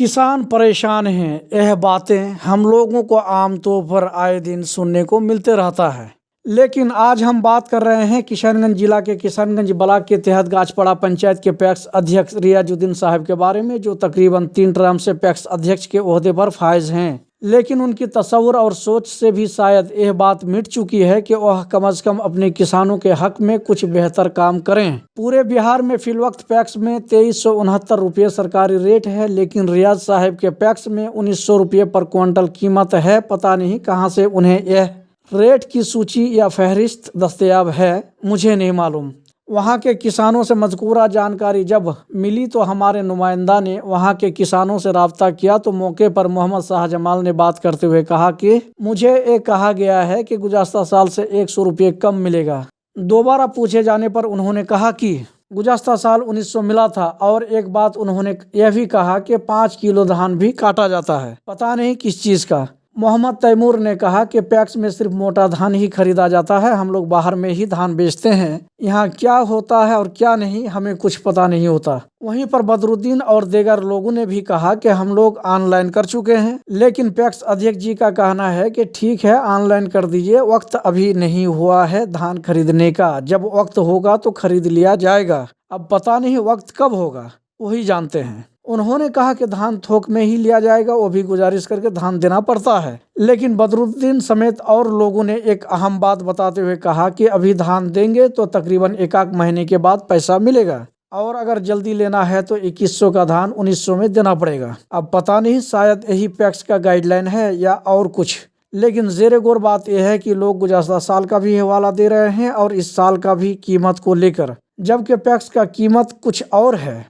किसान परेशान हैं। यह बातें हम लोगों को आमतौर पर आए दिन सुनने को मिलते रहता है, लेकिन आज हम बात कर रहे हैं किशनगंज जिला के किशनगंज ब्लॉक के तहत गाछपड़ा पंचायत के पैक्स अध्यक्ष रियाजुद्दीन साहब के बारे में, जो तकरीबन 3 टर्म से पैक्स अध्यक्ष के ओहदे पर फाइज हैं। लेकिन उनकी तस्वुर और सोच से भी शायद यह बात मिट चुकी है कि वह कम से कम अपने किसानों के हक में कुछ बेहतर काम करें। पूरे बिहार में फिलवक्त पैक्स में 2369 रुपये सरकारी रेट है, लेकिन रियाज साहब के पैक्स में 1900 रुपये पर क्विंटल कीमत है। पता नहीं कहां से उन्हें यह रेट की सूची या फहरिस्त दस्तयाब है, मुझे नहीं मालूम। वहां के किसानों से मज़कूरा जानकारी जब मिली तो हमारे नुमाइंदा ने वहां के किसानों से राब्ता किया तो मौके पर मोहम्मद शाहजमाल ने बात करते हुए कहा कि मुझे ये कहा गया है कि गुज़श्ता साल से 100 रुपये कम मिलेगा। दोबारा पूछे जाने पर उन्होंने कहा कि गुज़श्ता साल 1900 मिला था, और एक बात उन्होंने यह भी कहा कि 5 किलो धान भी काटा जाता है, पता नहीं किस चीज़ का। मोहम्मद तैमूर ने कहा कि पैक्स में सिर्फ मोटा धान ही खरीदा जाता है, हम लोग बाहर में ही धान बेचते हैं, यहाँ क्या होता है और क्या नहीं हमें कुछ पता नहीं होता। वहीं पर बदरुद्दीन और दीगर लोगों ने भी कहा कि हम लोग ऑनलाइन कर चुके हैं, लेकिन पैक्स अध्यक्ष जी का कहना है कि ठीक है ऑनलाइन कर दीजिए, वक्त अभी नहीं हुआ है धान खरीदने का, जब वक्त होगा तो खरीद लिया जाएगा। अब पता नहीं वक्त कब होगा, वही जानते हैं। उन्होंने कहा कि धान थोक में ही लिया जाएगा, वो भी गुजारिश करके धान देना पड़ता है। लेकिन बदरुद्दीन समेत और लोगों ने एक अहम बात बताते हुए कहा कि अभी धान देंगे तो तकरीबन 1 महीने के बाद पैसा मिलेगा, और अगर जल्दी लेना है तो 2100 का धान 1900 में देना पड़ेगा। अब पता नहीं शायद यही पैक्स का गाइडलाइन है या और कुछ, लेकिन ज़ेरे गौर बात यह है कि लोग गुज़श्ता साल का भी हवाला दे रहे हैं और इस साल का भी कीमत को लेकर, जबकि पैक्स का कीमत कुछ और है।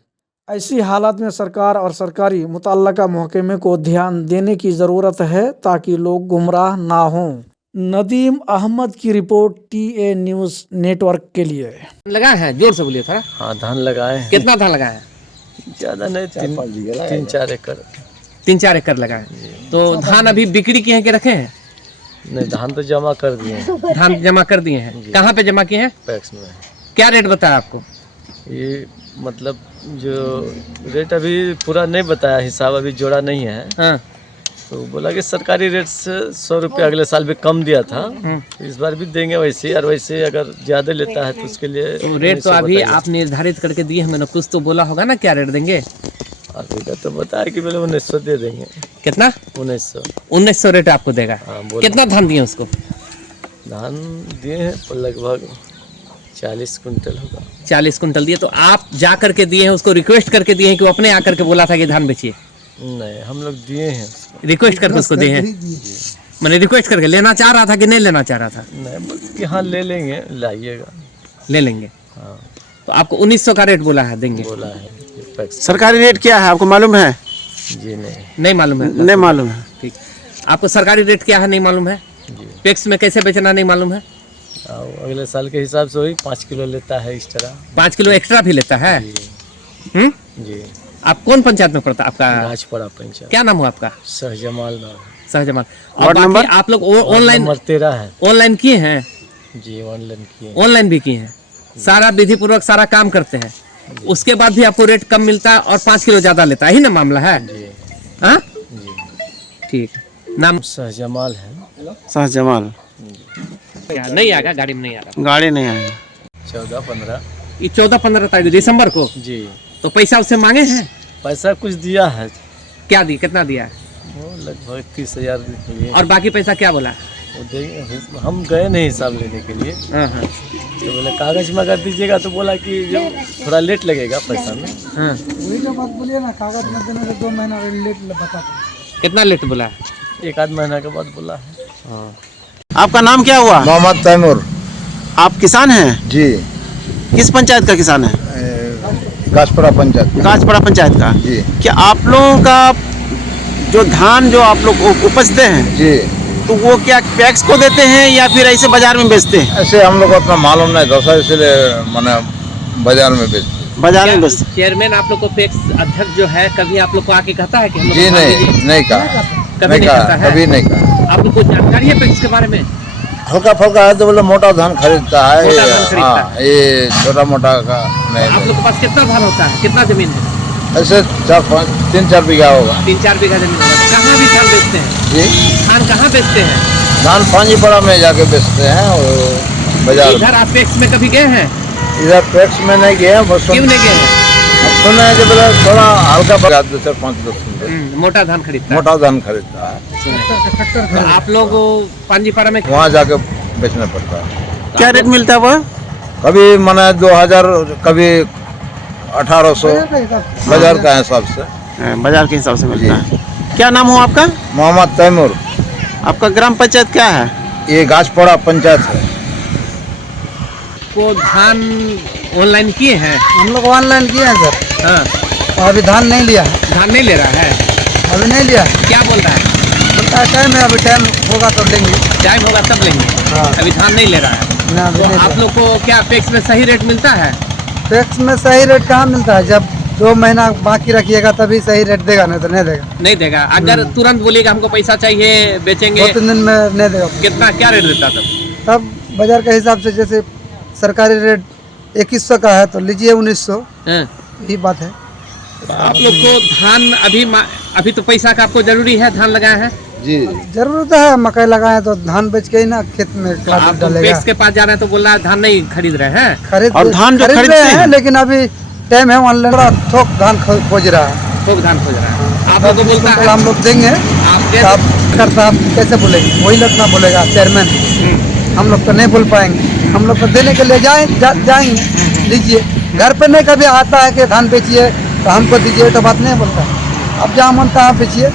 ऐसी हालत में सरकार और सरकारी मुतल्लका महकमे को ध्यान देने की ज़रूरत है ताकि लोग गुमराह ना हों। नदीम अहमद की रिपोर्ट TA न्यूज़ नेटवर्क के लिए। लगा है, जोर से बोलिए थोड़ा। हाँ धान लगाए हैं। कितना धान लगा है? ज्यादा नहीं, 3-4 एकड़। 3-4 एकड़ लगा है। तो धान अभी बिक्री किए हैं कि रखे हैं? नहीं, धान तो जमा कर दिए हैं। धान जमा कर दिए हैं। कहाँ पे जमा किए हैं? पैक्स में। क्या रेट बताया आपको? ये मतलब जो रेट अभी पूरा नहीं बताया, हिसाब अभी जोड़ा नहीं है। हाँ। तो बोला कि सरकारी रेट से 100 रुपये अगले साल भी कम दिया था, तो इस बार भी देंगे वैसे। और वैसे अगर ज्यादा लेता है तो उसके लिए तो रेट तो अभी आप निर्धारित करके दिए हैं, मैंने कुछ तो बोला होगा ना, क्या रेट देंगे? अभी का तो बताया कि पहले 1900 दे देंगे। कितना? 1900 रेट आपको देगा। हाँ, कितना धान दिए उसको? धान दिए हैं लगभग 40 कुंटल होगा। 40 कुंटल दिए। तो आप जा करके दिए हैं, उसको रिक्वेस्ट करके दिए हैं कि वो अपने आकर के बोला था कि धान बेचिए? नहीं, हम लोग दिए हैं, रिक्वेस्ट करके उसको दिए हैं। मैंने रिक्वेस्ट करके लेना चाह रहा था कि नहीं लेना चाह रहा था? नहीं, बोल कि हाँ ले लेंगे, लाइएगा, ले लेंगे। हाँ। तो आपको 1900 का रेट बोला है, देंगे? बोला है। सरकारी रेट क्या है आपको मालूम है? जी नहीं मालूम है। नहीं मालूम है। ठीक, आपको सरकारी रेट क्या है नहीं मालूम है? पैक्स में कैसे बेचना नहीं मालूम है? अगले साल के हिसाब से वही 5 किलो लेता है एक्स्ट्रा। 5 किलो एक्स्ट्रा भी लेता है? जी। आप कौन पंचायत में पड़ता आपका? गाछपड़ा पंचायत। क्या नाम हुआ आपका? शाहजमाल नाम। शाहजमाल। Ward number? आप लोग ऑनलाइन नंबर 13 है। ऑनलाइन किए हैं? जी ऑनलाइन किए। ऑनलाइन भी किए हैं, सारा विधि पूर्वक सारा काम करते हैं, उसके बाद भी आपको रेट कम मिलता है और 5 किलो ज्यादा लेता है, ही ना मामला है? हाँ ठीक। नाम? शाहजमाल है। शाहजमाल। नहीं आएगा गाड़ी में? नहीं आ रहा, गाड़ी नहीं आएगा। 14-15 ये 14-15 तारीख दिसंबर को। जी। तो पैसा उससे मांगे हैं? पैसा कुछ दिया है। क्या दी, कितना दिया है? वो लगभग 30,000 दिए। और बाकी पैसा क्या बोला? वो देंगे, हम गए नहीं हिसाब लेने के लिए। हाँ। तो बोले कागज में कर दीजिएगा, तो बोला कि जो थोड़ा लेट लगेगा पैसा में। हाँ। वही तो बात बोलिए ना, कागज में देने से 2 महीना लेट बता। कितना लेट बोला है? 1-8 महीना के बाद बोला है। हाँ। आपका नाम क्या हुआ? मोहम्मद तैमूर। आप किसान हैं? जी। किस पंचायत का किसान है? गाछपड़ा पंचायत। गाछपड़ा पंचायत का। जी। क्या आप लोगों का जो धान जो आप लोग उपजते हैं, जी, तो वो क्या पैक्स को देते हैं या फिर ऐसे बाजार में बेचते हैं? ऐसे हम लोग को उतना मालूम नहीं था, इसलिए मैंने बाजार में बेचते। बाजार में बेचते। चेयरमैन आप लोग को पैक्स अध्यक्ष जो है कभी आप लोग को आके कहता है कि हम लोग जी नहीं कहा, कभी नहीं कहता है? कभी नहीं कहा। आप लोग को जानकारी है पैक्स के बारे में? हल्का फुल्का है तो बोले मोटा धान खरीदता है। मोटा धान खरीदता हाँ, ये छोटा मोटा का नहीं। आप लोग के पास कितना धान होता है, कितना जमीन है? ऐसे 3-4 बीघा होगा 3-4 बीघा जमीन होगा। कहाँ भी धान बेचते हैं? जी। धान कहाँ बेचते हैं? धान पांजीपड़ा में जाके बेचते हैं और बाजार इधर आप पैक्स में कभी गए हैं? इधर पैक्स में नहीं गए हैं, बस क्यों नहीं गए हैं? सुना है कि बोला थोड़ा हल्का बगा 2-5-10 कुंटल मोटा धान खरीदता है। मोटा धान खरीदता है, सुने। तो आप लोग पांजीपारा में वहाँ जाके बेचना पड़ता है। क्या रेट मिलता है वो? कभी मना 2000, कभी 1800 बाजार का हिसाब से। बाजार के हिसाब से मिलता है। क्या नाम हो आपका? मोहम्मद तैमूर। आपका ग्राम पंचायत क्या है? ये गाछपड़ा पंचायत है। को धान ऑनलाइन किए हैं? हम लोग ऑनलाइन किए हैं सर, हाँ, अभी धान नहीं लिया है, धान नहीं ले रहा है। अभी नहीं लिया है। क्या बोल रहा है? बोलता है टाइम है, अभी टाइम होगा तो लेंगे। टाइम होगा तब लेंगे। हाँ। अभी धान नहीं ले रहा है। ना अभी तो नहीं आप लिया। लोग को क्या पैक्स में सही रेट मिलता है? पैक्स में सही रेट कहाँ मिलता है? जब 2 महीना बाकी रखिएगा तभी सही रेट देगा, नहीं तो नहीं देगा। नहीं देगा। अगर तुरंत बोलिएगा हमको पैसा चाहिए, बेचेंगे, 2-3 दिन में नहीं देगा। कितना क्या रेट देता तब? तब बाजार के हिसाब से जैसे सरकारी रेट 2100 का है तो लीजिए 1900, हाँ। यही बात है। तो आप लोग को धान अभी तो पैसा का आपको जरूरी है, धान लगाया है। जी। जरूरत है, मकई लगाए तो धान बेच के ही ना खेत में तो आप खाद डालेगा। पैक्स के पास जा रहे हैं तो बोल रहा है धान नहीं खरीद रहे हैं। खरीद और धान जो खरीद खरीदते रहे हैं, हैं? लेकिन अभी टाइम है, ऑनलाइन बड़ा थोक धान खोज रहा है। खूब धान खोज रहा है। आप लोग को बोलता है हम लोग देंगे, आप दे आप करता आप कैसे बोलेंगे? वही लोग ना बोलेगा चेयरमैन, हम लोग तो नहीं बोल पाएंगे। हम लोग तो देने के लिए जाएंगे, लीजिए। घर पे नहीं कभी आता है कि धान बेचिए तो हमको दीजिए, तो बात नहीं बोलता है। अब जहाँ मनता है बेचिए,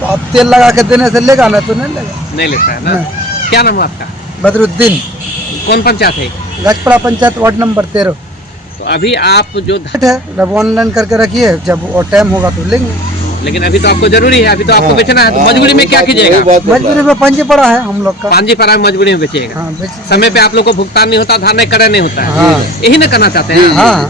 तो आप तेल लगा के देने से लेगा, नहीं तो नहीं लेगा। नहीं लेता है ना। क्या नाम है आपका? बदरुद्दीन, कौन पंचायत है? गाछपड़ा पंचायत, वार्ड नंबर 13। तो अभी आप जो है, जब ऑनलाइन करके रखिए, जब वो टाइम होगा तो लेंगे। लेकिन अभी तो आपको जरूरी है, अभी तो आपको बेचना है, तो मजबूरी में क्या कीजिएगा? मजबूरी में पांजीपड़ा है हम लोग का। पांजीपारा में मजबूरी में बेचिएगा। हाँ, समय पे आप लोग को भुगतान नहीं होता, धान नहीं क्रय नहीं होता है, हाँ। यही ना करना चाहते हैं। हाँ।